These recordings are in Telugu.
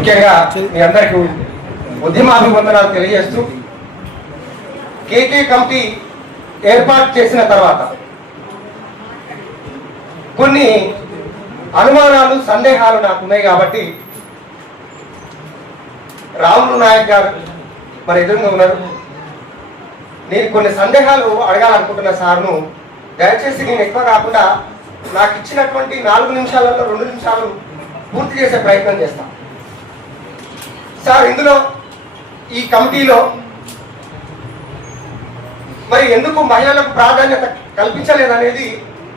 ముఖ్యంగా మీ అందరికీ ఉద్యమాభివందనాలు తెలియజేస్తూ కేకే కమిటీ ఏర్పాటు చేసిన తర్వాత కొన్ని అనుమానాలు సందేహాలు నాకు ఉన్నాయి కాబట్టి రాములు నాయక్ గారు మరి ఎదురుగా ఉన్నారు. నేను కొన్ని సందేహాలు అడగాలనుకుంటున్న సార్ను దయచేసి నేను ఎక్కువ కాకుండా నాకు ఇచ్చినటువంటి 4 నిమిషాలలో 2 నిమిషాలు పూర్తి చేసే ప్రయత్నం చేస్తాను. సార్, ఇందులో ఈ కమిటీలో మరి ఎందుకు మహిళలకు ప్రాధాన్యత కల్పించలేదనేది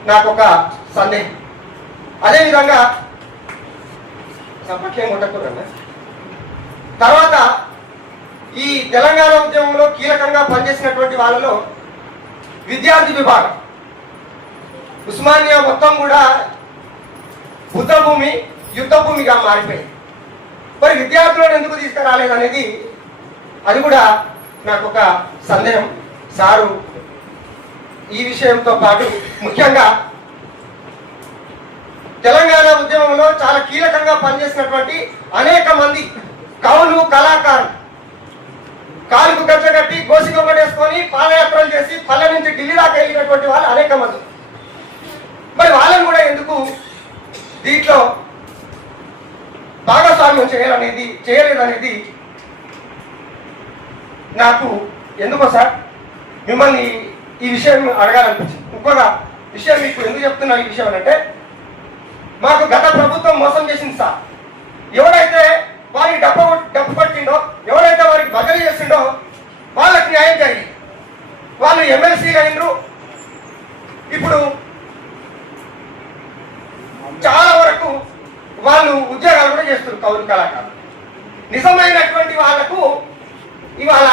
నాకు ఒక సందేహం. అదేవిధంగా సంపట్లేం ఉండకూడదు. తర్వాత ఈ తెలంగాణ ఉద్యమంలో కీలకంగా పనిచేసినటువంటి వాళ్ళలో విద్యార్థి విభాగం ఉస్మానియా మొత్తం కూడా బుద్ధభూమి యుద్ధ భూమిగా మారిపోయింది. మరి విద్యార్థులను ఎందుకు తీసుకురాలేదనేది అది కూడా నాకు ఒక సందేహం. సారు ఈ విషయంతో పాటు ముఖ్యంగా తెలంగాణ ఉద్యమంలో చాలా కీలకంగా పనిచేసినటువంటి అనేక మంది కవులు కళాకారులు కాలుకు గజ్జ కట్టి గోసిగొంగడేసుకొని పాదయాత్రలు చేసి పల్లె నుంచి ఢిల్లీ దాకా వెళ్ళినటువంటి వాళ్ళు అనేక మంది. మరి వాళ్ళని కూడా ఎందుకు దీంట్లో భాగస్వామ్యం చేయలేదనేది నాకు ఎందుకో సార్ మిమ్మల్ని ఈ విషయం అడగాలనిపించింది. ఇంకొక విషయం మీకు ఎందుకు చెప్తున్నా ఈ విషయం అంటే, మాకు గత ప్రభుత్వం మోసం చేసింది సార్. ఎవరైతే వారికి డబ్బు పట్టిండో, ఎవరైతే వారికి బదిలీ చేసిండో వాళ్ళకి న్యాయం జరిగింది. వాళ్ళు ఎమ్మెల్సీలు అయినరు. ఇప్పుడు చాలా వరకు వాళ్ళు ఉద్యోగాలు కూడా చేస్తారు కౌలు కళాకారులు. నిజమైనటువంటి వాళ్లకు ఇవాళ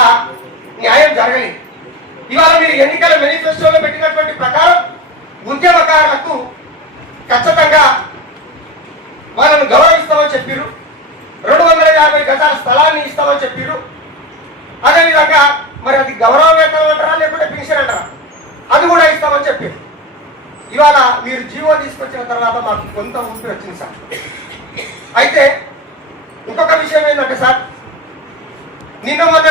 న్యాయం జరగలేదు. ఇవాళ మీరు ఎన్నికల మేనిఫెస్టోలో పెట్టినటువంటి ప్రకారం ఉద్యమకారులకు ఖచ్చితంగా వాళ్ళను గౌరవిస్తామని చెప్పారు. 250 గజాల స్థలాన్ని ఇస్తామని చెప్పారు. అదేవిధంగా మరి అది గౌరవ వేతనం అంటారా లేకుంటే పెన్షన్ అంటారా, అది కూడా ఇస్తామని చెప్పారు. ఇవాళ మీరు జీవో తీసుకొచ్చిన తర్వాత మాకు కొంత ఊపి వచ్చింది సార్. అయితే ఇంకొక విషయం ఏంటంటే సార్, నిన్న మొన్న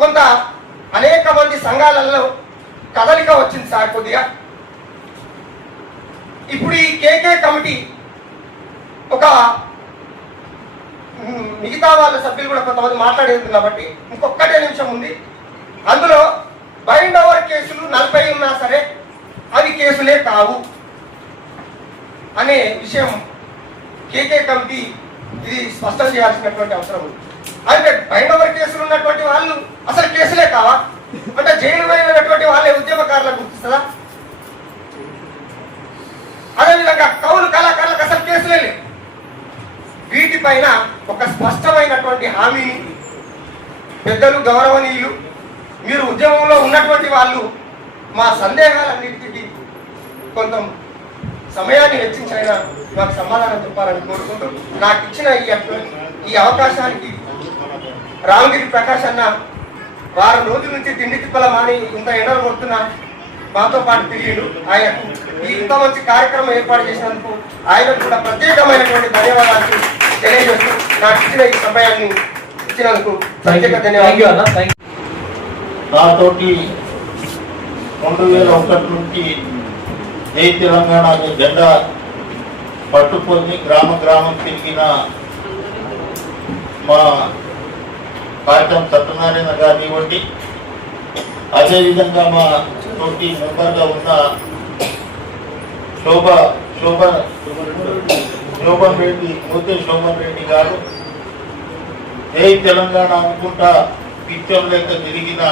కొంత అనేక మంది సంఘాలలో కదలిక వచ్చింది సార్ కొద్దిగా. ఇప్పుడు ఈ కేకే కమిటీ ఒక మిగతా వాళ్ళ సభ్యులు కూడా కొంతమంది మాట్లాడేది కాబట్టి ఇంకొక్కటే నిమిషం ఉంది. అందులో బైండ్ ఓవర్ కేసులు 40 ఉన్నా సరే అవి కేసులే కావు అనే విషయం కేకే కమిటీ ఇది స్పష్టం చేయాల్సినటువంటి అవసరం ఉంది. అయితే బైండ్ ఓవర్ కేసులు ఉన్నటువంటి వాళ్ళు అసలు కేసులే కావా అంటే జైలు వెళ్ళినటువంటి వాళ్ళే ఉద్యమకారులకు గుర్తిస్తుందా? అదేవిధంగా కౌలు కళాకారులకు అసలు కేసులే లేవు. వీటిపైన ఒక స్పష్టమైనటువంటి హామీ పెద్దలు గౌరవనీయులు మీరు ఉద్యమంలో ఉన్నటువంటి వాళ్ళు మా సందేహాలన్నింటికి కొంత సమయాన్ని వెచ్చించైనా మాకు సమాధానం చెప్పాలని కోరుకుంటూ నాకు ఇచ్చిన ఈ అవకాశానికి రామగిరి ప్రకాష్ అన్న వారం రోజుల నుంచి తిండి తిప్పల మాని ఇంత ఎండలు కొడుతున్నా మాతో పాటు తిరిగిడు. ఆయనకు ఇంత మంచి కార్యక్రమం ఏర్పాటు చేసినందుకు ఆయనకు కూడా ప్రత్యేకమైనటువంటి ధన్యవాదాలు తెలియజేస్తూ నాకు ఇచ్చిన ఈ సమయాన్ని ఇచ్చినందుకు ప్రత్యేక ధన్యవాదాలు. నాతోటి 2001 నుంచి జై తెలంగాణ జెండా పట్టుకొని గ్రామం తిరిగిన మా కాగితం సత్యనారాయణ గారిని ఇవ్వండి, అదేవిధంగా మా తోటి మెంబర్గా ఉన్న శోభన్ రెడ్డి గారు, జై తెలంగాణ అనుకుంటా పిచ్చం లేక తిరిగిన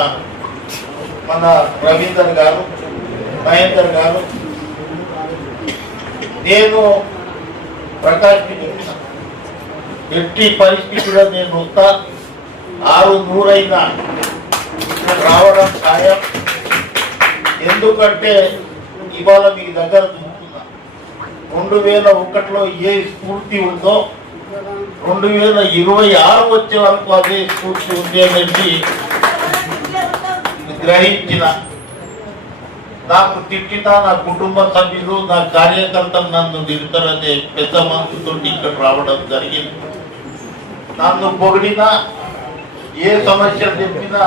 మన రవీందర్ గారు, మహేందర్ గారు, నేను ప్రకాష్కి చెప్పిన ఎట్టి పరిస్థితిలో నేను వస్తా, 600 రావడం ఖాయం. ఎందుకంటే ఇవాళ మీ దగ్గర చూస్తున్నా 2001లో ఏ స్ఫూర్తి ఉందో 2026 వచ్చే వరకు అదే స్ఫూర్తి ఉంది అనేది గ్రహించిన. నాకు తిట్టినా నా కుటుంబ సభ్యులు నా కార్యకర్తలు నన్ను తిడతారనే పెద్ద మనసుతో ఇక్కడ రావడం జరిగింది. నన్ను పొగిడినా ఏ సమస్యలు చెప్పినా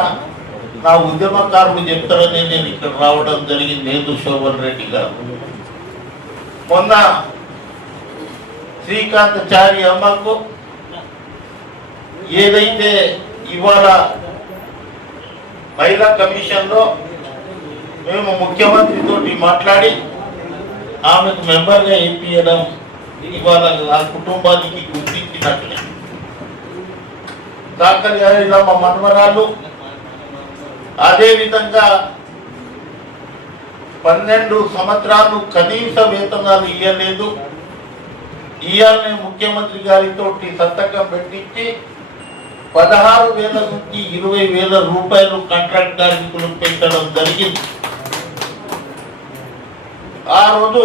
నా ఉద్యమకారులు చెప్తారని నేను ఇక్కడ రావడం జరిగింది. నేను శోభన్ రెడ్డి గారు మొన్న శ్రీకాంతచారి అమ్మకు ఏదైతే ఇవాళ మహిళా కమిషన్లో మేము ముఖ్యమంత్రితో మాట్లాడి ఆమెకు మెంబర్గా ఎంపియడం ఇవాళ ఆ కుటుంబానికి గుర్తించినట్లే. కాకరి మా మనవరాలు అదేవిధంగా 12 సంవత్సరాలు కనీస వేతనాలు ఇవ్వలేదు. ఇవాళనే ముఖ్యమంత్రి గారితో సంతకం పెట్టించి 16,000 నుంచి 20,000 రూపాయలు కాంట్రాక్ట్ కార్మికులు పెట్టడం జరిగింది. ఆ రోజు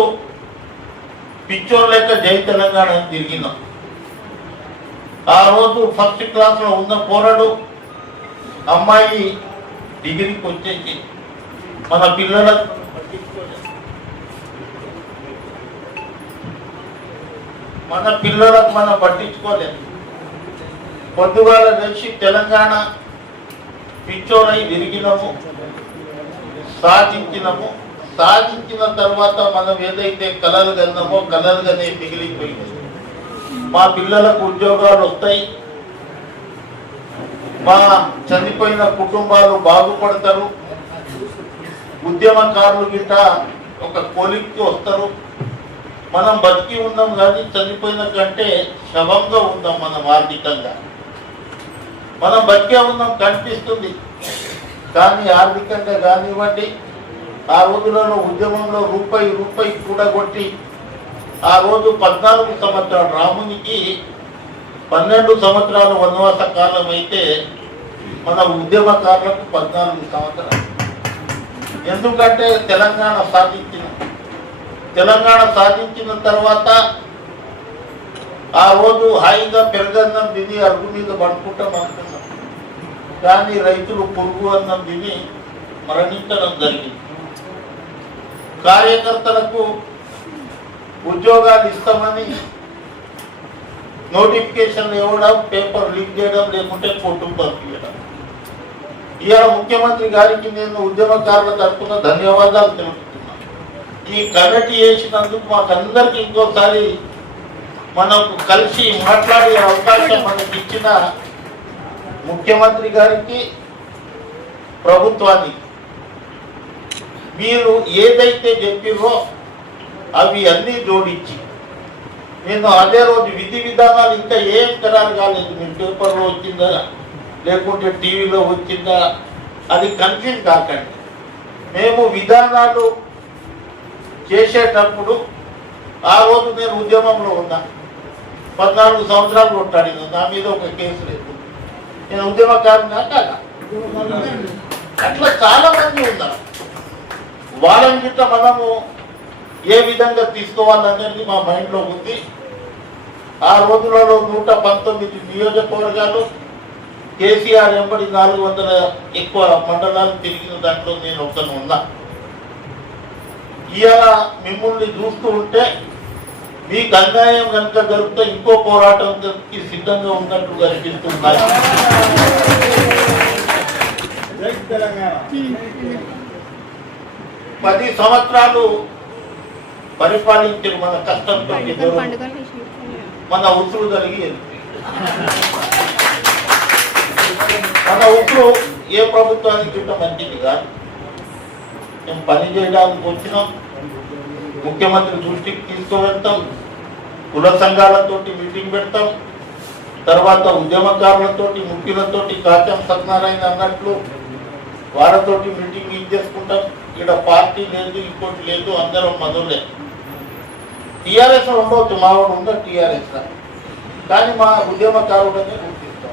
పిచ్చోర్ లెక్క జై తెలంగాణ తిరిగినాం. ఆ రోజు ఫస్ట్ క్లాస్లో ఉన్న పోరాడు అమ్మాయి డిగ్రీకి వచ్చేసి మన పిల్లలకు మనం పట్టించుకోలేదు. పొద్దుగాల తెలిసి తెలంగాణ పిచ్చోరై తిరిగినము, సాధించినము. సాధించిన తర్వాత మనం ఏదైతే కలలు కన్నామో కలలుగానే మిగిలిపోయింది. మా పిల్లలకు ఉద్యోగాలు వస్తాయి, మా చనిపోయిన కుటుంబాలు బాగుపడతారు, ఉద్యమకారులు గిట్ట ఒక కొలిక్కి వస్తారు. మనం బతికి ఉన్నాం కానీ చనిపోయిన కంటే శవంగా ఉందాం. మనం ఆర్థికంగా మనం బతికే ఉన్నాం కనిపిస్తుంది, కానీ ఆర్థికంగా కానివ్వండి. ఆ రోజులలో ఉద్యమంలో రూపాయి కూడగొట్టి ఆ రోజు 14 సంవత్సరాలు రామునికి 12 సంవత్సరాలు వనవాస కాలం అయితే మన ఉద్యమకారులకు 14 సంవత్సరాలు. ఎందుకంటే తెలంగాణ సాధించిన తర్వాత ఆ రోజు హాయిగా పెరుగన్నం తిని అరుగు మీద పడుకుంటాం అనుకున్నాం, కానీ రైతులు పురుగు అన్నం తిని మరణించడం జరిగింది. కార్యకర్తలకు ఉద్యోగాలు ఇస్తామని నోటిఫికేషన్ ఇవ్వడం, పేపర్ లీక్ చేయడం, లేకుంటే కోర్టుకు పంపించడం. ఇవాళ ముఖ్యమంత్రి గారికి నేను ఉద్యమకారుల తరఫున ధన్యవాదాలు తెలుపుతున్నాను. ఈ కమిటీ వేసినందుకు మాకందరికి ఇంకోసారి మనకు కలిసి మాట్లాడే అవకాశం మనకి ఇచ్చిన ముఖ్యమంత్రి గారికి, ప్రభుత్వానికి మీరు ఏదైతే చెప్పిరో అవి అన్నీ జోడించి నేను అదే రోజు విధి విధానాలు ఇంకా ఏం ఖరారు కాలేదు. మీరు పేపర్లో వచ్చిందా లేకుంటే టీవీలో వచ్చిందా అది కన్ఫ్యూజ్ కాకండి. మేము విధానాలు చేసేటప్పుడు ఆ రోజు నేను ఉద్యమంలో ఉన్నా, 14 సంవత్సరాలు కొట్టాడినా, నా మీద ఒక కేసు లేదు. నేను ఉద్యమకారున్నా కాదా? అట్లా చాలా మంది ఉన్నారు. వాళ్ళని గిట్ట మనము ఏ విధంగా తీసుకోవాలనేది మా మైండ్లో ఉంది. ఆ రోజులలో 119 నియోజకవర్గాలు, కేసీఆర్ ఎంబడి 400 ఎక్కువ మండలాలు తిరిగిన దాంట్లో నేను ఒకను ఉన్నా. ఇవాళ మిమ్మల్ని చూస్తూ ఉంటే మీకు అన్యాయం కనుక జరిగితే ఇంకో పోరాటంకి సిద్ధంగా ఉన్నట్టు కనిపిస్తున్నాయి. 10 సంవత్సరాలు పరిపాలించిన మన కష్టంతో మన ఉసురు జరిగి మన ఉసురు ఏ ప్రభుత్వానికి చుట్టూ మంచిది కాదు. మేము పని చేయడానికి వచ్చినాం, ముఖ్యమంత్రి దృష్టికి తీసుకువెళ్తాం, కుల సంఘాలతోటి మీటింగ్ పెడతాం, తర్వాత ఉద్యమకారులతోటి ముఖ్యులతోటి కాచం సత్యనారాయణ అన్నట్లు వాళ్ళతోటి మీటింగ్ ఇచ్చేసుకుంటాం. ఇక్కడ పార్టీ లేదు, ఇంకోటి లేదు, అందరం మధులే. టీఆర్ఎస్ ఉండవచ్చు, మావాడు ఉందా టీఆర్ఎస్, కానీ మా ఉద్యమకారుడనే గుర్తిస్తాం.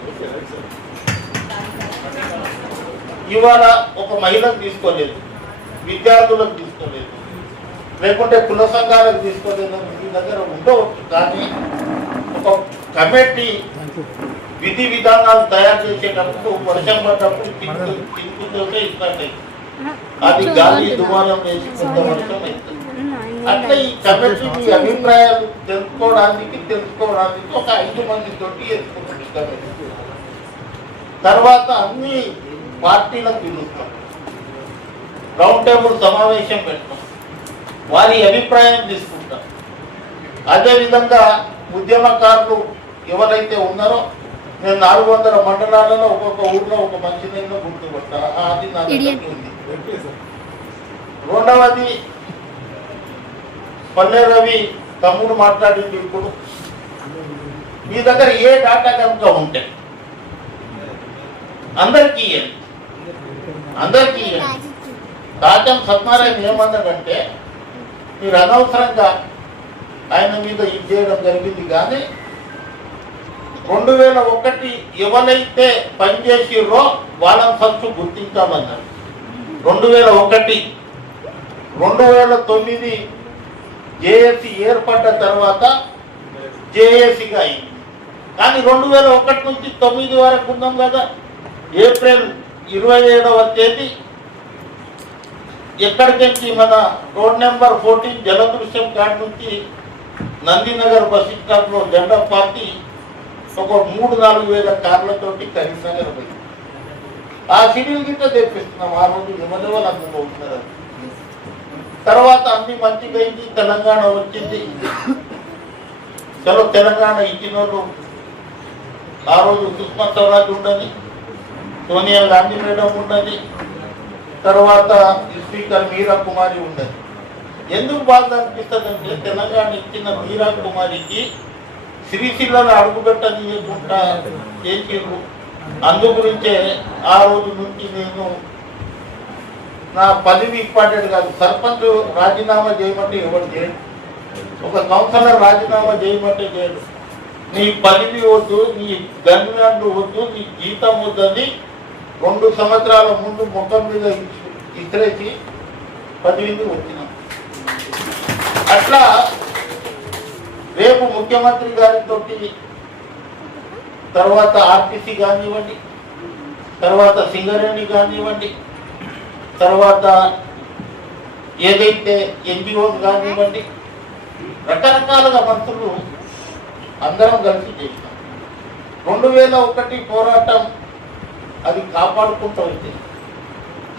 ఇవాళ ఒక మహిళకు తీసుకోలేదు, విద్యార్థులకు తీసుకోలేదు, లేకుంటే కుల సంఘాలకు తీసుకోలేదు. మీ దగ్గర ఉండవచ్చు, కానీ ఒక కమిటీ విధి విధానాలు తయారు చేసేటప్పుడు వర్షం పడ్డప్పుడు తిరుగుతుంటే ఇస్తాయి, అది గాలి దుమారం వేసి కొంత వర్షం అవుతుంది. అట్లా ఈ కమిటీ అభిప్రాయాలు తెలుసుకోవడానికి ఒక 5 మంది తోటి ఎత్తుకుంటుంది. కమిటీ. తర్వాత అన్ని పార్టీలకు పిలుస్తాం, రౌండ్ టేబుల్ సమావేశం పెడతాం, వారి అభిప్రాయం తీసుకుంటాం. అదేవిధంగా ఉద్యమకారులు ఎవరైతే ఉన్నారో నేను 400 మండలాలలో ఒక్కొక్క ఊర్లో ఒక మంచినీళ్ళు గుర్తుపడతాను. అది నా దగ్గర ఉంది. రెండవది పల్లె రవి తమ్ముడు మాట్లాడింది. ఇప్పుడు మీ దగ్గర ఏ డాటా కనుక ఉంటే అందరికీ రాజ్యం సత్యనారాయణ ఏమన్నాడంటే మీరు అనవసరంగా ఆయన మీద ఇది చేయడం జరిగింది, కానీ 2001 ఎవరైతే పనిచేసిర్రో వాళ్ళని ఫస్ట్ గుర్తించామన్నారు. 2001 2009 జేఏసీ ఏర్పడ్డ తర్వాత జేఏసీగా అయింది. కానీ 2001 నుంచి 9 వరకు ఉన్నాం కదా. ఏప్రిల్ 27వ తేదీ ఎక్కడికి మన రోడ్ నెంబర్ 14 జలదృశ్యం కాడ నుంచి నందినగర్ బస్ స్టాప్లో జెండా పార్టీ ఒక 3-4 వేల కార్లతోటి కరీంనగర్ పోయింది. ఆ సివిల్ గిట్ట తెప్పిస్తున్నాం. ఆ రోజు ఎవరెవరు అందులో ఉంటున్నారు. తర్వాత అన్ని మంచిగా అయింది, తెలంగాణ వచ్చింది. చలో తెలంగాణ ఇచ్చిన వాళ్ళు ఆ రోజు సుష్మా స్వరాజ్ ఉండని, సోనియా గాంధీ మేడం ఉండని, తర్వాత స్పీకర్ మీరా కుమారి ఉండదు. ఎందుకు బాధ అనిపిస్తుందంటే తెలంగాణ ఇచ్చిన మీరా కుమారికి సిరిసిల్లలో అడుగుపెట్టనీయకుండా చేసిర్రు. అందు గురించే ఆ రోజు నుంచి నేను నా పదవి ఇంపార్టెంట్ కాదు. సర్పంచ్ రాజీనామా చేయమంటే ఎవరు చేయడు, ఒక కౌన్సిలర్ రాజీనామా చేయమంటే చేయడు. నీ పదవి వద్దు, నీ గన్మ్యాన్లు వద్దు, నీ జీతం వద్దని 2 సంవత్సరాల ముందు ముఖం మీద ఇసిరేసి పదవిని వచ్చినాం. అట్లా రేపు ముఖ్యమంత్రి గారితో తర్వాత ఆర్టీసీ కానివ్వండి, తర్వాత సింగరేణి కానివ్వండి, తర్వాత ఏదైతే ఎన్జిఓస్ కానివ్వండి, రకరకాలుగా మంత్రులు అందరం కలిసి చేసినాం. 2001 పోరాటం అది కాపాడుకుంటూ వచ్చింది.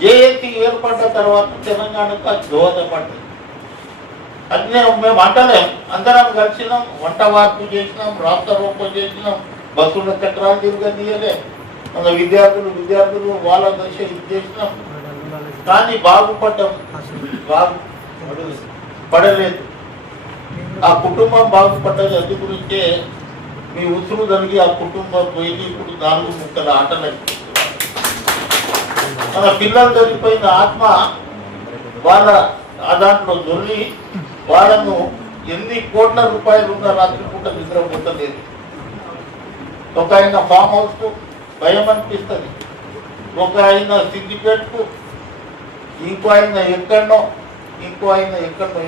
జేఏసీ ఏర్పడ్డ తర్వాత తెలంగాణకు అది దోహదపడ్డది. అది మేము అంటలేం, అందరం కలిసినాం, వంట వార్పు చేసినాం, రాస్తారోపణ చేసినాం, బస్సుల చక్రాలు తిరగనీయలే, మన విద్యార్థులు వాళ్ళ దశ ఇది చేసినాం. కానీ బాగుపడ్డాం, పడలేదు. ఆ కుటుంబం బాగుపడ్డది. అందు గురించే మీ ఉసురు కలిగి ఆ కుటుంబం పోయి ఇప్పుడు 4 ముక్కల ఆటలు. మన పిల్లలు చనిపోయిన ఆత్మ వాళ్ళ దాంట్లో దొరికి వాళ్ళను ఎన్ని కోట్ల రూపాయలు ఉన్న రాత్రి పూట నిద్రపోతలేదు. ఒక ఆయన ఫామ్ హౌస్కు భయం అనిపిస్తుంది, ఒక ఆయన సిద్దిపేటకు, ఇంకో ఆయన ఎక్కడో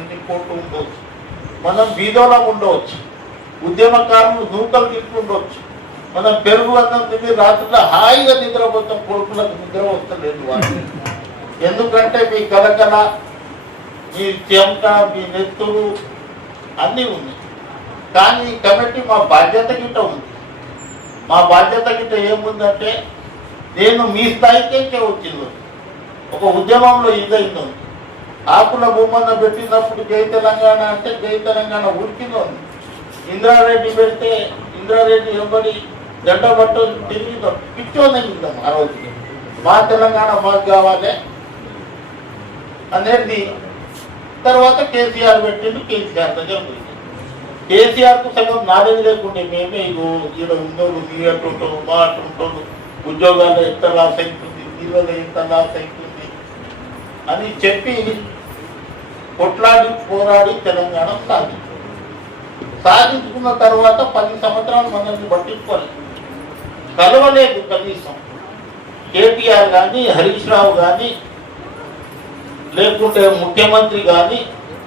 ఎన్ని కోట్లు ఉండవచ్చు. మనం బీదోళం ఉండవచ్చు, ఉద్యమకారులు నూకలు తీసుకుండవచ్చు. మనం పెరుగు అన్నం తిని రాత్రిలో హాయిగా నిద్రపోతాం, కొడుకులకు నిద్ర వస్తలేదు వాళ్ళు. ఎందుకంటే మీ కలకల, మీ చెమట, మీ నెత్తులు అన్నీ ఉన్నాయి. కానీ కమిటీ మా బాధ్యత గిట్ట ఉంది. మా బాధ్యత గిట్ట ఏముందంటే నేను మీ స్థాయికే వచ్చింది. ఒక ఉద్యమంలో ఇదైంది. ఆకుల బొమ్మన్న పెట్టినప్పుడు జై తెలంగాణ అంటే జై తెలంగాణ ఉడికింది. ఇంద్రారెడ్డి పెడితే ఇంద్రారెడ్డి ఎంబడి జెండా పట్టు తిరిగి పిచ్చోందాం. ఆ రోజు మా తెలంగాణ మాకు కావాలి అనేది. తర్వాత కేసీఆర్ పెట్టిండు, కేసీఆర్ దగ్గర పోయింది. కేసీఆర్కు సగం నాలెడ్జ్ లేకుండే మేమే ఇగో ఈడ ఉన్నోళ్ళు మీ అటుంటారు, మా అటుంటారు, ఉద్యోగాల్లో ఎంత లాస్ అవుతుంది, నిల్వలో ఎంత లాస్ అవుతుంది అని చెప్పి కొట్లాడి పోరాడి తెలంగాణ సాధించుకున్న తర్వాత 10 సంవత్సరాలు మనల్ని పట్టించుకోలేదు, కలవలేదు. కనీసం కేటీఆర్ కానీ, హరీష్ రావు కానీ, లేకుంటే ముఖ్యమంత్రి కానీ,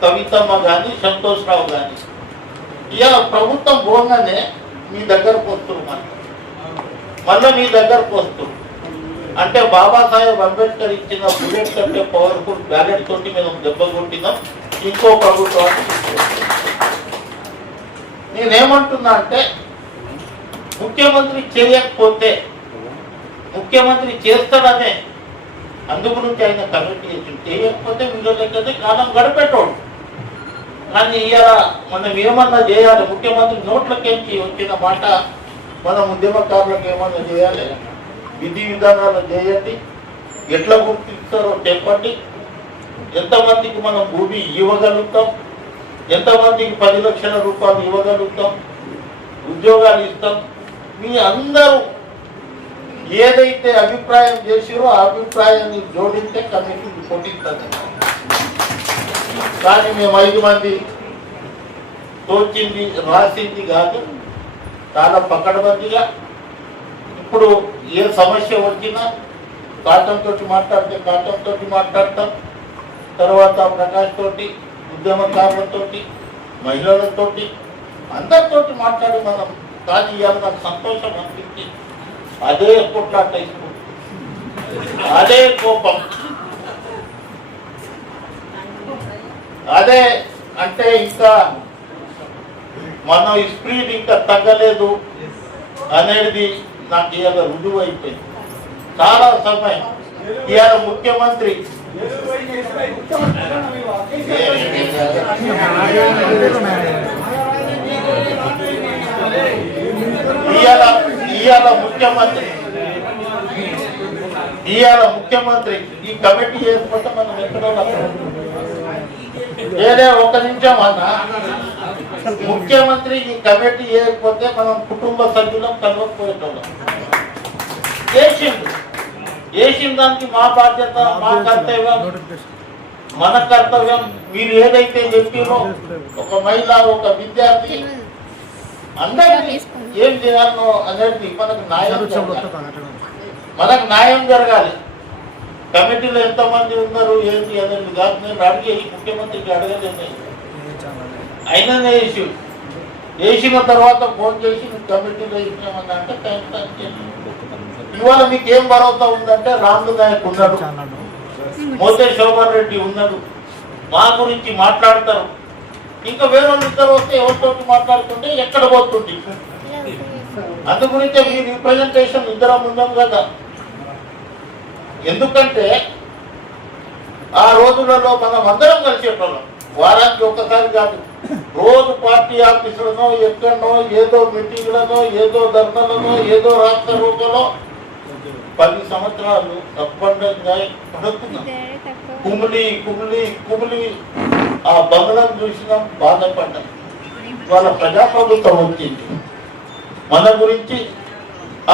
కవితమ్మ కానీ, సంతోష్ రావు కానీ, ఇక ప్రభుత్వం పోగానే మీ దగ్గరకు వస్తున్నారు. మళ్ళీ మీ దగ్గరకు వస్తున్నారు అంటే బాబాసాహెబ్ అంబేద్కర్ ఇచ్చిన బుల్లెట్ కంటే పవర్ఫుల్ బ్యాలెట్ తోటి మేము దెబ్బ కొట్టినాం ఇంకో ప్రభుత్వాన్ని. నేనేమంటున్నా అంటే ముఖ్యమంత్రి చేయకపోతే ముఖ్యమంత్రి చేస్తాడనే అందు గురించి ఆయన కమిటీ చేయకపోతే వీళ్ళకైతే కాలం గడిపెట్టోడు. కానీ ఇవాళ మనం ఏమన్నా చేయాలి, ముఖ్యమంత్రి నోట్లకేంచి వచ్చిన మాట మనం ఉద్యమకారులకు ఏమన్నా చేయాలి, విధి విధానాలు చేయండి, ఎట్లా గుర్తిస్తారో చెప్పండి, ఎంతమందికి మనం భూమి ఇవ్వగలుగుతాం, ఎంతమందికి 10 లక్షల రూపాయలు ఇవ్వగలుగుతాం, ఉద్యోగాలు ఇస్తాం. మీ అందరూ ఏదైతే అభిప్రాయం చేసిరో ఆ అభిప్రాయాన్ని జోడిస్తే కమిటీ పొట్టిస్తుంది. కానీ మేము 5 మంది తోచింది రాసింది కాదు, చాలా పకడ్బందీగా ఇప్పుడు ఏ సమస్య వచ్చినా కాటంతో మాట్లాడితే కాటంతో మాట్లాడతాం, తర్వాత ప్రకాష్ తోటి, ఉద్యమకారులతో, మహిళలతో, అందరితోటి మాట్లాడి మనం. కానీ ఇవాళ నాకు సంతోషం అనిపించి అదే కొట్లాట అయిపోతుంది, అదే కోపం, అదే అంటే ఇంకా మన స్పీడ్ ఇంకా తగ్గలేదు అనేది నాకు ఇవాళ రుజువు అయిపోయింది. చాలా సమయం ఇవాళ ముఖ్యమంత్రి ఇవాళ ముఖ్యమంత్రి ఈ కమిటీ ఏర్పడితే మనం ఎక్కడో ఏదే ఒక నిమిషం అన్నా, ముఖ్యమంత్రి ఈ కమిటీ ఏర్పడితే మనం కుటుంబ సభ్యులం కలవకపోయేటోళ్ళం. వేసిన దానికి మా బాధ్యత, మా కర్తవ్యం, మన కర్తవ్యం. మీరు ఏదైతే చెప్పినో ఒక మహిళ, ఒక విద్యార్థి అందరికీ ఏం చేయాలనో అనేది మనకు న్యాయం జరగాలి. కమిటీలో ఎంతమంది ఉన్నారు ఏంటి అనేది కాదు. నేను అడిగి ముఖ్యమంత్రికి అడగలేదు, అయిననే వేసిన తర్వాత ఫోన్ చేసి కమిటీలో ఇచ్చామని అంటే ఇవాళ మీకు ఏం భరోసా ఉందంటే రాములు నాయక్ ఉన్నాడు, మోతే శోభన్ రెడ్డి ఉన్నాడు, మా గురించి మాట్లాడతారు. ఇంకా వేరే ఇద్దరు వస్తే ఎవరితో మాట్లాడుతుంటే ఎక్కడ పోతుంది. అందు గురించే మీ రిప్రజెంటేషన్ ఇద్దరం ఉందాం కదా. ఎందుకంటే ఆ రోజులలో మనం అందరం కలిసేటోళ్ళం, వారానికి ఒక్కసారి కాదు, రోజు పార్టీ ఆఫీసులనో ఎక్కడనో ఏదో మీటింగ్లనో ఏదో ధర్నాలనో ఏదో రాష్ట్ర రూపంలో 10 సంవత్సరాలు తప్పకుండా పడుతున్నాం. కుమిలి ఆ బంగ్లాను చూసినాం, బాధపడ్డాం. వాళ్ళ ప్రజాప్రభుత్వం వచ్చింది మన గురించి.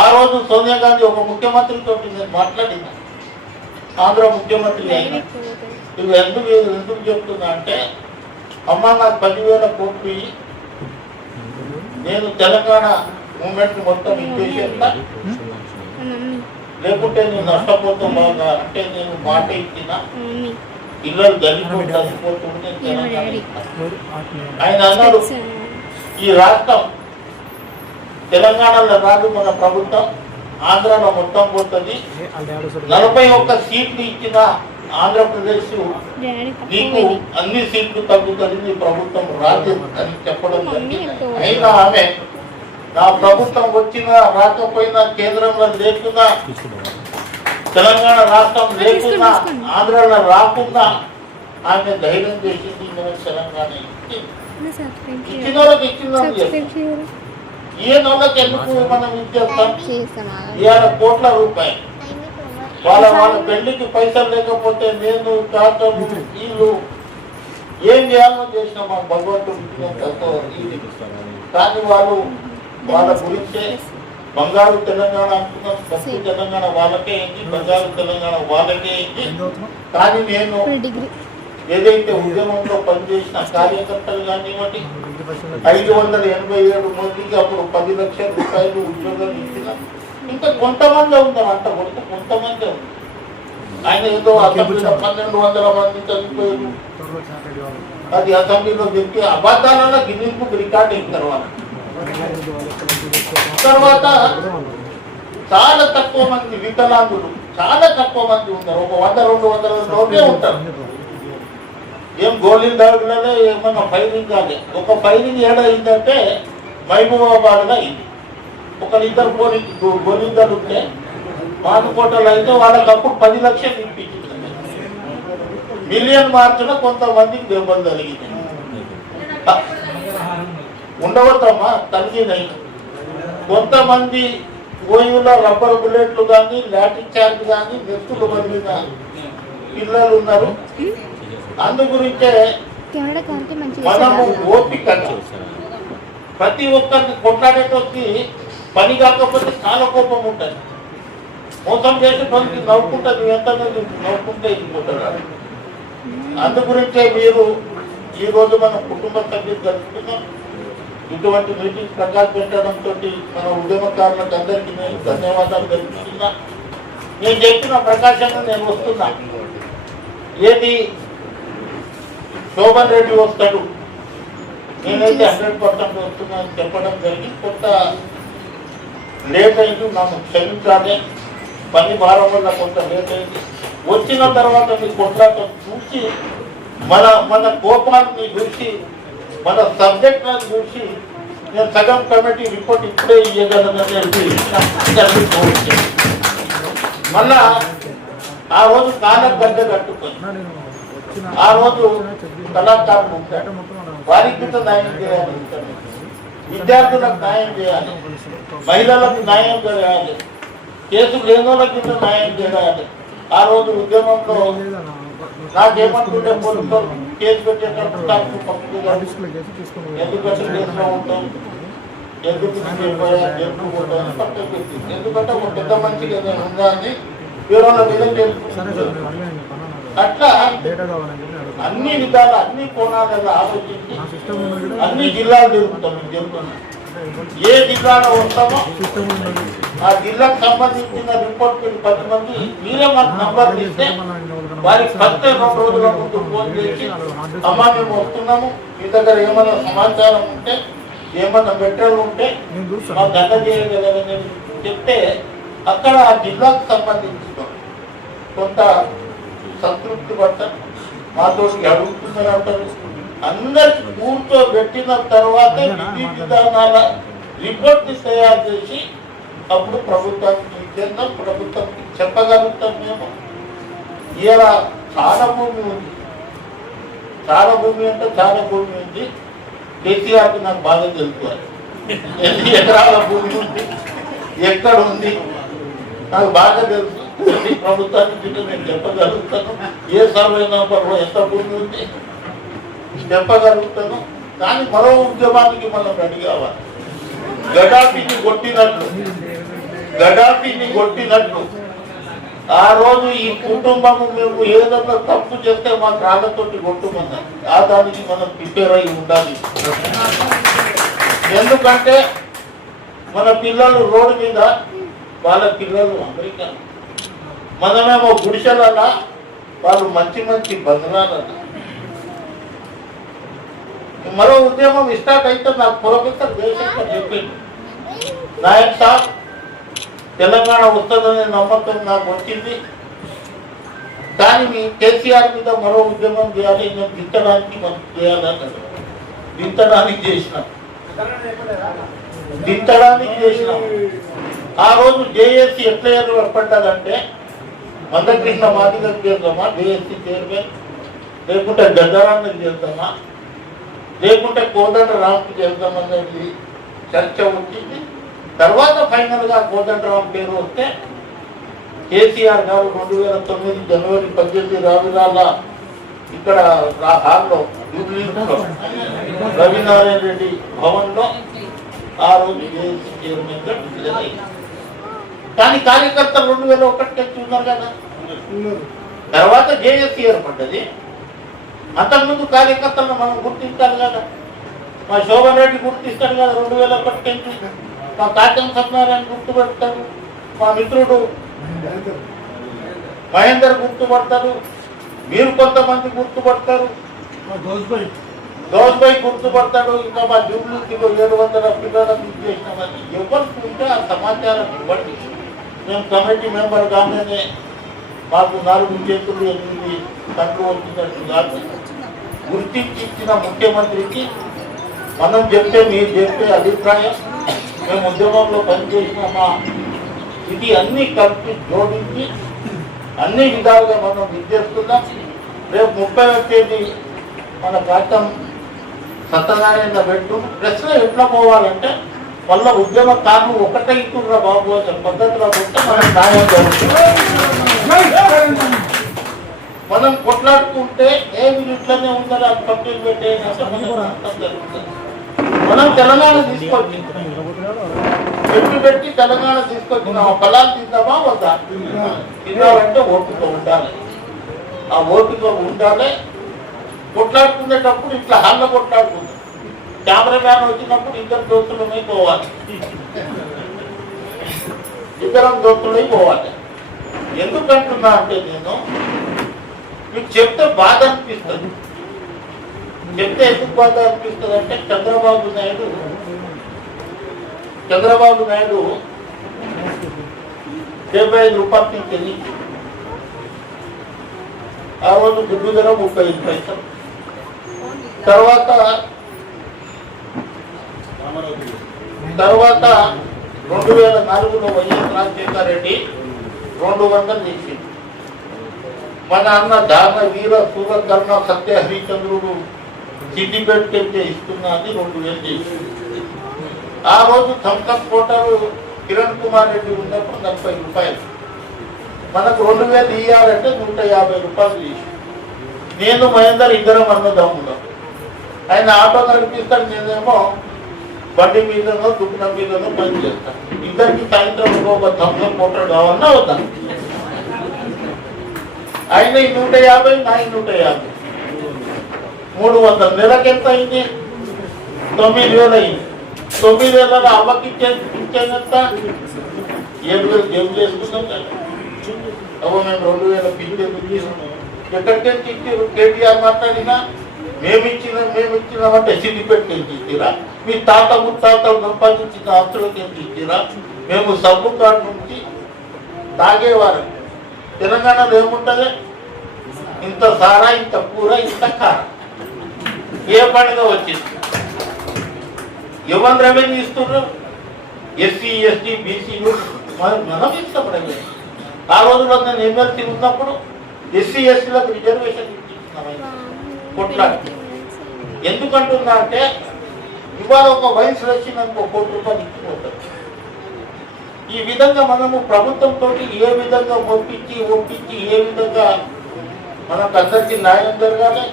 ఆ రోజు సోనియా గాంధీ ఒక ముఖ్యమంత్రితో నేను మాట్లాడినా, ఆంధ్ర ముఖ్యమంత్రి అయినా. ఇవి ఎందుకు చెప్తున్నా అంటే, అమ్మ నాకు 10,000 కోట్లు నేను తెలంగాణ మూమెంట్ మొత్తం ఇచ్చేసేస్తా, లేకుంటే నేను నష్టపోతాం బాగా అంటే నేను మాట ఇచ్చిన పిల్లలు చనిపోతుంటే తెలంగాణ. ఆయన అన్నాడు, ఈ రాష్ట్రం తెలంగాణలో రాదు మన ప్రభుత్వం, ఆంధ్రాలో మొత్తం పోతుంది. 41 సీట్లు ఇచ్చిన ఆంధ్రప్రదేశ్ నీకు అన్ని సీట్లు తగ్గుతుంది, నీ ప్రభుత్వం రాదు అని చెప్పడం జరిగింది. అయినా ఆమె నా ప్రభుత్వం వచ్చినా రాకపోయినా, కేంద్రంలో లేకున్నా, తెలంగాణ రాష్ట్రం లేకున్నా, ఆంధ్రాలో రాకున్నా ఆమె ధైర్యం చేసింది. తెలంగాణ ఇచ్చిన వాళ్ళకి ఇచ్చిందని ఏ నోళ్ళకి ఎందుకు మనం ఇచ్చేస్తాం. ఇవాళ కోట్ల రూపాయలు వాళ్ళ పెళ్లికి పైసలు లేకపోతే నేను తాతము వీళ్ళు ఏం చేయాలో చేసినా మా భగవంతుడు. కానీ వాళ్ళ గురించే బంగారు తెలంగాణ అంటున్నాం, బస్సు తెలంగాణ వాళ్ళకే అయింది, బంగారు తెలంగాణ వాళ్ళకే అయింది. కానీ నేను ఏదైతే ఉద్యమంలో పనిచేసిన కార్యకర్తలు కానివ్వండి, 587 మందికి అప్పుడు 10 లక్షల రూపాయలు ఉద్యోగాలు ఇచ్చిన ఇంకా కొంతమంది ఉన్నారు, అంట కొడితే కొంతమంది ఉంది. ఆయన ఏదో అసెంబ్లీలో 1200 మంది చనిపోయారు, అది అసెంబ్లీలో చెప్పి అబద్ధాలలో గిన్నిస్ రికార్డ్ అయిన తర్వాత చాలా తక్కువ మంది వికలాంగులు, చాలా తక్కువ మంది ఉన్నారు. ఒక 100-200 ఉంటారు. ఏం గోళీలు దాడులలో ఏమన్నా ఫైరింగ్ కాదు. ఒక ఫైరింగ్ ఏడైందంటే మహబూబాబాద్లో అయింది. ఒకరిద్దరు గొలిద్దరు ఉంటే మానుకోటలు అయితే వాళ్ళకి అప్పుడు 10 లక్షలు ఇప్పించింది. మిలియన్ మార్చిన కొంతమందికి దెబ్బలు జరిగింది. ఉండవద్దమ్మా తగ్గినాయి. కొంతమంది ఓయూలో రబ్బర్ బుల్లెట్లు కానీ లాఠీ చార్జ్ కానీ వ్యక్తులు పడిన పిల్లలు ఉన్నారు. అందు గురించే మనము ఓపికగా ప్రతి ఒక్కరికి కొట్లాడేటోకి పని కాకపోతే చాలా కోపం ఉంటుంది. మోసం చేసే పనికి నవ్వుకుంటుంది, ఎంత నవ్వుకుంటే వెళ్ళిపోతారు. అందు గురించే మీరు ఈరోజు మన కుటుంబ సభ్యులు జరుపుకున్నాం. ఇటువంటి మీటింగ్ ప్రకాశం పెట్టడంతో మన ఉద్యమకారులకు అందరికీ నేను ధన్యవాదాలు తెలుపుతున్నా. నేను చెప్పిన ప్రకాశంగా నేను వస్తున్నా. ఏది శోభన్ రెడ్డి వస్తాడు, నేనైతే 100% వస్తున్నా అని చెప్పడం జరిగింది. కొంత లేట్ అయింది, నాకు క్షమించాలి. పని భారం వల్ల కొంత లేట్ అయింది. వచ్చిన తర్వాత మీ కొట్లాటం చూసి మన కోపాన్ని చూసి మన సబ్జెక్ట్లను చూసి నేను సగం కమిటీ రిపోర్ట్ ఇప్పుడే ఇవ్వగలననేది మళ్ళా ఆ రోజు కాలం గడ్డ కట్టుకొని ఆ రోజు కళాకారులు ఉంటారు, వారికి న్యాయం చేయాలి, విద్యార్థులకు న్యాయం చేయాలి, మహిళలకు న్యాయం చేయాలి, కేసు లేనోళ్ళకి న్యాయం చేయాలి. ఆ రోజు ఉద్యమంలో నాకేమంటుండే పోలీసులు కేసు పెట్టేటప్పుడు ఎందుకంటే కేసులో ఉంటాం, ఎందుకు ఎందుకంటే ఒక పెద్ద మంచిగా ఏదైనా ఉందా అని వీరుల మీద అట్లా అన్ని విధాలు అన్ని కోణాలలో ఆలోచించి అన్ని జిల్లాలు తిరుగుతాం. జరుగుతున్నాం ఏ జిల్లాలో వస్తామో ఆ జిల్లాకు సంబంధించిన రిపోర్ట్ 10 మంది మీరే మాకు నంబర్ ఇస్తే వారికి 2 రోజుల ముందు ఫోన్ చేసి అమ్మా మేము వస్తున్నాము, మీ దగ్గర ఏమైనా సమాచారం ఉంటే ఏమన్నా మెటీరియల్ ఉంటే మాకు దండ చేయగలరని చెప్తే అక్కడ ఆ జిల్లాకు సంబంధించిన కొంత సంతృప్తి పడతారు. మాతో అడుగుతున్నారు అంటారు. అందరికి కూర్చోబెట్టిన తర్వాత విధి విధానాల రిపోర్ట్ తయారు చేసి అప్పుడు ప్రభుత్వానికి ఇచ్చేద్దాం, ప్రభుత్వానికి చెప్పగలుగుతాం. మేము ఇలా చాలా భూమి ఉంది, చాలా భూమి అంటే చాలా భూమి ఉంది. కేసీఆర్కి నాకు బాగా తెలుసుకోవాలి, ఎన్ని ఎకరాల భూమి ఉంది, ఎక్కడ ఉంది నాకు బాగా తెలుసు. ప్రభుత్వానికి నేను చెప్పగలుగుతాను, ఏ సర్వే నంబర్లో ఎంత భూమి ఉంది చెప్పగలుగుతాను. కానీ మరో ఉద్యమానికి మనం రెడీ కావాలి. గడాఫీని కొట్టినట్లు ఆ రోజు ఈ కుటుంబము మేము ఏదన్నా తప్పు చేస్తే మా కాళ్ళతోటి కొట్టుకున్నాం. ఆ దానికి మనం ప్రిపేర్ అయి ఉండాలి. ఎందుకంటే మన పిల్లలు రోడ్డు మీద, వాళ్ళ పిల్లలు అమెరికా, మనమేమో గుడిసెలలా, వాళ్ళు మంచి మంచి బంధనాలన్నా. మరో ఉద్యమం స్టార్ట్ అయితే నాకు ప్రొఫెసర్ జయశంకర్ చెప్పింది, నాయక్ సాబ్ తెలంగాణ వస్తుందనే నమ్మకం నాకు వచ్చింది. కానీ మీ కేసీఆర్ మీద మరో ఉద్యమం చేయాలి, నేను దించడానికి మనం చేయాలన్నాడు. దించడానికి చేసినాం. ఆ రోజు జేఏసీ ఎట్లా ఏర్పడ్డదంటే మందకృష్ణ మాదిగకు చేద్దామా జేఏసీ చైర్మన్, లేకుంటే గద్దరానికి చేద్దామా, లేకుంటే కోదండ రామ్కి చేద్దామనేది చర్చ వచ్చింది. తర్వాత ఫైనల్గా కోదండరామ్ పేరు వస్తే కేసీఆర్ గారు 2009 జనవరి 18 రావిరాల ఇక్కడ హాల్లో రవినారాయణ రెడ్డి భవన్లో ఆ రోజు జేఏసీ చైర్మన్గా డిక్లేర్ అయింది. కానీ కార్యకర్తలు 2001 ఉన్నారు కదా. తర్వాత జేఏసీ ఏర్పడ్డది. అంతకుముందు కార్యకర్తలను మనం గుర్తించాలి కదా. మా శోభన్ రెడ్డి గుర్తిస్తాడు కదా 2001. మా కాటం సత్యనారాయణ గుర్తుపడతారు, మా మిత్రుడు మహేందర్ గుర్తుపడతారు, మీరు కొంతమంది గుర్తుపడతారు, దోస్బై గుర్తుపడతాడు, ఇంకా మా జూబ్లీలో 700 పిల్లలకు చేసినామని ఎవరికి ఉంటే ఆ సమాచారం ఇవ్వండి. మేము కమిటీ మెంబర్ కాగానే మాకు 4 చేతులు 8 కళ్ళు వచ్చినట్టు కాదు. గుర్తించి ఇచ్చిన ముఖ్యమంత్రికి మనం చెప్తే మీరు చెప్పే అభిప్రాయం మేము ఉద్యమంలో పనిచేసినామా, ఇది అన్ని కలిపి జోడించి అన్ని విధాలుగా మనం విద్యేస్తున్నాం. రేపు 30వ తేదీ మన ప్రాంతం సత్యనారాయణ పెట్టు ప్రశ్న ఎట్లా పోవాలంటే వాళ్ళ ఉద్యమకారులు ఒకటే ఇస్తున్న బాబు అనే పద్ధతిలో ఉంటే మనం న్యాయం జరుగుతుంది. మనం కొట్లాడుకుంటే ఏమి ఇట్లనే ఉందని అది పక్కన పెట్టేదంటే మనం తెలంగాణ తీసుకొచ్చి చెట్టు పెట్టి తెలంగాణ తీసుకొచ్చినాం. ఫలాలు తిందామా వద్దా? తినాలంటే ఓపిక ఉండాలి. ఆ ఓపిక ఉండాలి. కొట్లాడుకునేటప్పుడు ఇట్లా హాల్లో కొట్లాడుకుంటాం. కెమెరామ్యాన్ వచ్చినప్పుడు ఇద్దరు దోస్తులమై పోవాలి, ఇద్దరం దోస్తులై పోవాలి. ఎందుకంటున్నా అంటే నేను మీకు చెప్తే బాధ అనిపిస్తుంది. చెప్తే ఎందుకు బాధ అనిపిస్తుంది అంటే చంద్రబాబు నాయుడు 75 రూపాయలు తిని ఆ రోజు గుడ్డు ధర 35 పైసలు. తర్వాత 2004లో వైఎస్ రాజశేఖర రెడ్డి 200 చేసింది. మన అన్న దాన వీర సూరకర్ణ సత్య హరిచంద్రుడు సిద్దిపేటకి ఇస్తున్నది 2000 చేసి. ఆ రోజు థమ్సప్ కోటరు కిరణ్ కుమార్ రెడ్డి ఉన్నప్పుడు 40 రూపాయలు. మనకు 2000 ఇవ్వాలంటే 150 రూపాయలు చేసి. నేను మహేందర్ ఇద్దరం అన్నదమ్ములం. ఆయన ఆటో నడిపిస్తాడు, నేనేమో బండి మీదనో దుబ్బున మీదనో పని చేస్తాను. ఇద్దరికి సాయంత్రం ఒక థమ్సప్ కోటర్ కావాలన్నా అవుతా. ఆయన 150, నా 150, 300. నెలకి ఎంత అయింది? 9000 అయింది. 9000 అవ్వకి ఇచ్చేదంత 7000 జేబులు వేసుకున్నాం కదా. అవ్వ మేము 2000 పిచ్చి ఎక్కడికెళ్ళి ఇచ్చారు? కేటీఆర్ మాట్లాడినా మేము ఇచ్చినామంటే సిద్దిపేటకి ఇచ్చిరా? మీ తాత ముత్తాతలు సంపాదించిన ఆస్తులకి ఇచ్చిరా? మేము సబ్బు కార్డు నుంచి తాగేవారు. తెలంగాణలో ఏముంటుంది? ఇంత సారా, ఇంత కూర, ఇంత కారం. ఏ పండుగ వచ్చింది? ఎవరు రెవెన్యూ ఇస్తున్నారు? ఎస్సీ, ఎస్టీ, బీసీలు మనం ఇస్తాం రెవెన్యూ. ఆ రోజుల్లో నేను ఎమ్మెల్సీ ఉన్నప్పుడు ఎస్సీ, ఎస్టీలకు రిజర్వేషన్ ఇచ్చిస్తున్నాను కొట్లాడి. ఎందుకంటున్నా అంటే ఇవాళ ఒక వయసు వచ్చినందుకు 1 కోటి రూపాయలు ఇచ్చిపోతారు. ఈ విధంగా మనము ప్రభుత్వంతో ఏ విధంగా ఒప్పించి ఏ విధంగా మనకు అందరికీ న్యాయం జరగాలి,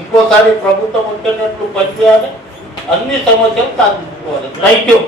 ఇంకోసారి ప్రభుత్వం వచ్చేటట్లు పనిచేయాలి, అన్ని సమస్యలు సాధించుకోవాలి. Thank you.